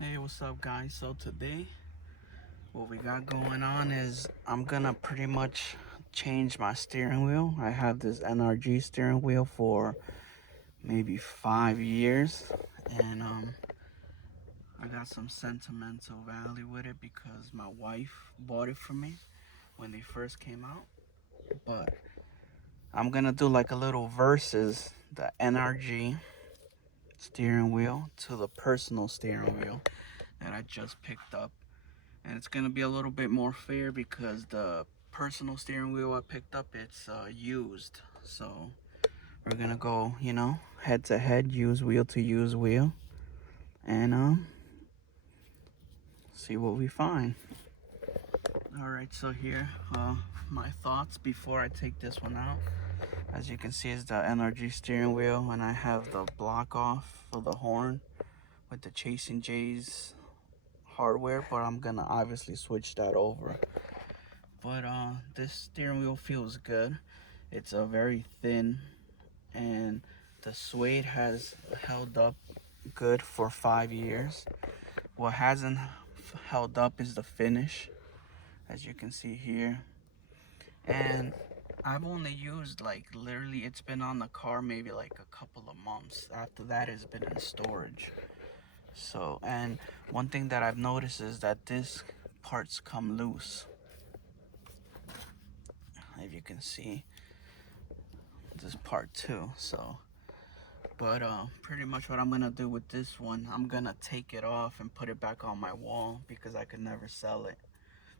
Hey, what's up, guys? So today, what we got going on is I'm gonna pretty much change my steering wheel. I have this NRG steering wheel for maybe 5 years, and I got some sentimental value with it because my wife bought it for me when they first came out. But I'm gonna do like a little versus the NRG steering wheel to the personal steering wheel that I just picked up, and it's gonna be a little bit more fair because the personal steering wheel I picked up, it's used. So we're gonna go, head to head, use wheel to use wheel, and see what we find. All right, so here, my thoughts before I take this one out. As you can see, is the NRG steering wheel, and I have the block off for the horn with the Chasing J's hardware, but I'm gonna obviously switch that over. But this steering wheel feels good. It's a very thin, and the suede has held up good for 5 years. What hasn't held up is the finish, as you can see here. And I've only used, like, literally, it's been on the car maybe like a couple of months. After that, it's been in storage. So, and one thing that I've noticed is that this parts come loose. If you can see this part too. So, but pretty much what I'm gonna do with this one, I'm gonna take it off and put it back on my wall because I could never sell it,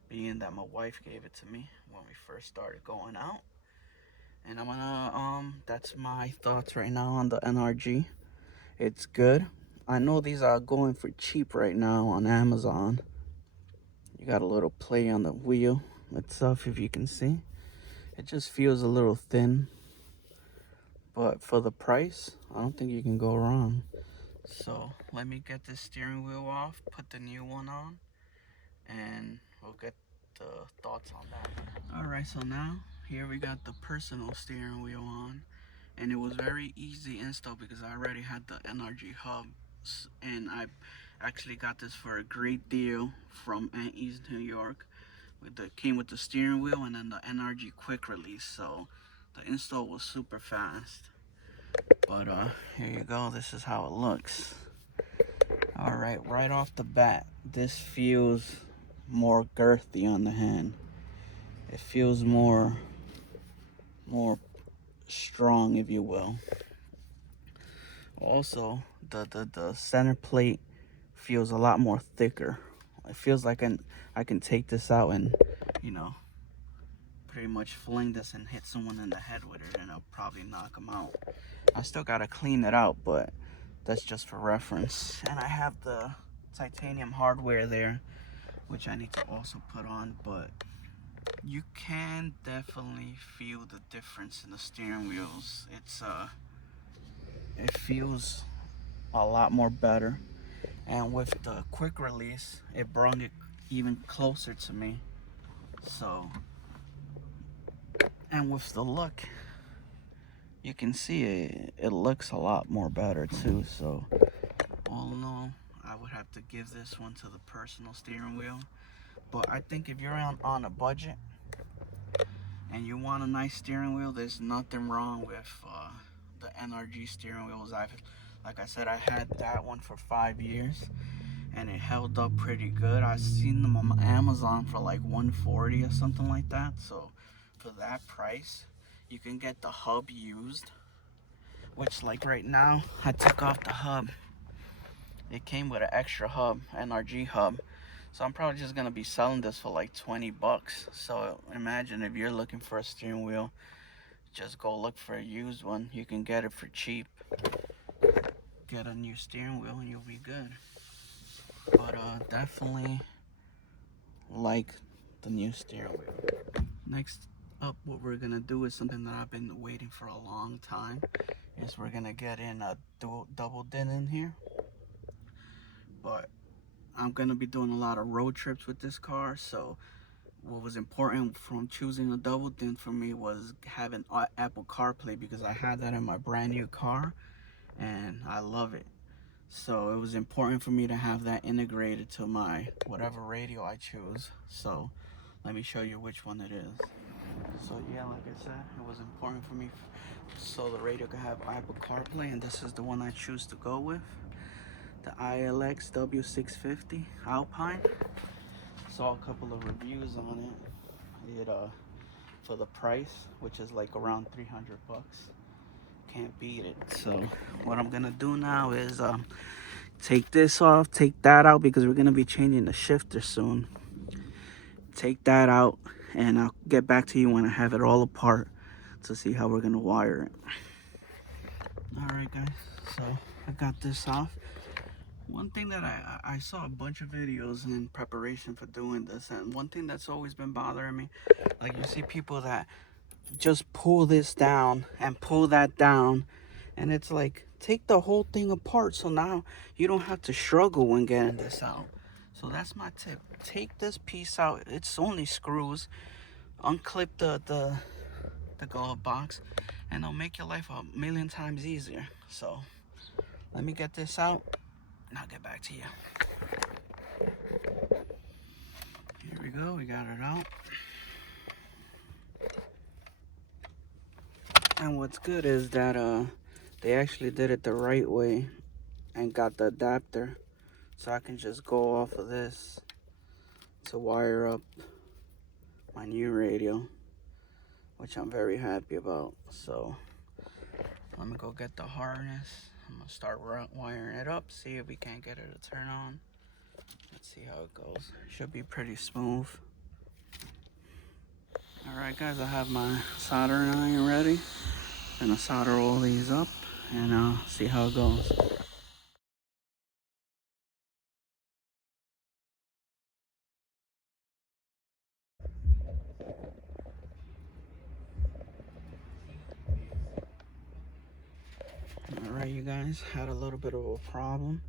being that my wife gave it to me when we first started going out. And I'm gonna that's my thoughts right now on the NRG. It's good. I know these are going for cheap right now on Amazon. You got a little play on the wheel itself, if you can see. It just feels a little thin, but for the price, I don't think you can go wrong. So let me get this steering wheel off, put the new one on, and we'll get the thoughts on that. All right, so now here we got the personal steering wheel on, and it was very easy install because I already had the NRG hub, and I actually got this for a great deal from East New York. Came with the steering wheel and then the NRG quick release, so the install was super fast. But here you go. This is how it looks. All right, right off the bat, this feels more girthy on the hand. It feels more strong, if you will. Also, the center plate feels a lot more thicker. It feels like I can take this out and, you know, pretty much fling this and hit someone in the head with it, and it'll probably knock them out. I still gotta clean it out, but that's just for reference. And I have the titanium hardware there, which I need to also put on, but you can definitely feel the difference in the steering wheels. It feels a lot more better, and with the quick release, it brought it even closer to me. So, and with the look, you can see it looks a lot more better too. So all in all, I would have to give this one to the personal steering wheel. But I think if you're on a budget and you want a nice steering wheel, there's nothing wrong with the NRG steering wheels. Like I said, I had that one for 5 years, and it held up pretty good. I've seen them on Amazon for like 140 or something like that. So for that price, you can get the hub used, which, like, right now, I took off the hub. It came with an extra hub, NRG hub. So I'm probably just gonna be selling this for like 20 bucks. So imagine if you're looking for a steering wheel, just go look for a used one. You can get it for cheap. Get a new steering wheel and you'll be good. But definitely like the new steering wheel. Next up, what we're gonna do is something that I've been waiting for a long time. Is we're gonna get in a double din in here. But I'm gonna be doing a lot of road trips with this car, so what was important from choosing a double din for me was having Apple CarPlay, because I had that in my brand new car and I love it. So it was important for me to have that integrated to my whatever radio I choose. So let me show you which one it is. So yeah, like I said, it was important for me so the radio could have Apple CarPlay, and this is the one I choose to go with. The ILX W650 Alpine. Saw a couple of reviews on it. For the price, which is like around 300 bucks. Can't beat it. So what I'm gonna do now is take this off, take that out, because we're gonna be changing the shifter soon. Take that out, and I'll get back to you when I have it all apart to see how we're gonna wire it. All right, guys, so I got this off. One thing that I saw a bunch of videos in preparation for doing this, and one thing that's always been bothering me, like you see people that just pull this down and pull that down, and it's like, take the whole thing apart so now you don't have to struggle when getting this out. So that's my tip. Take this piece out. It's only screws. Unclip the glove box, and it'll make your life a million times easier. So let me get this out and I'll get back to you. Here we go, we got it out. And what's good is that they actually did it the right way and got the adapter, so I can just go off of this to wire up my new radio, which I'm very happy about. So let me go get the harness. I'm gonna start wiring it up, see if we can't get it to turn on. Let's see how it goes. Should be pretty smooth. Alright guys, I have my soldering iron ready. Gonna solder all these up and see how it goes. Alright, you guys, had a little bit of a problem.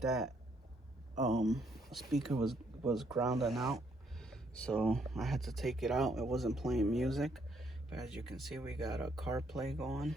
That speaker was grounding out, so I had to take it out. It wasn't playing music, but as you can see, we got a CarPlay going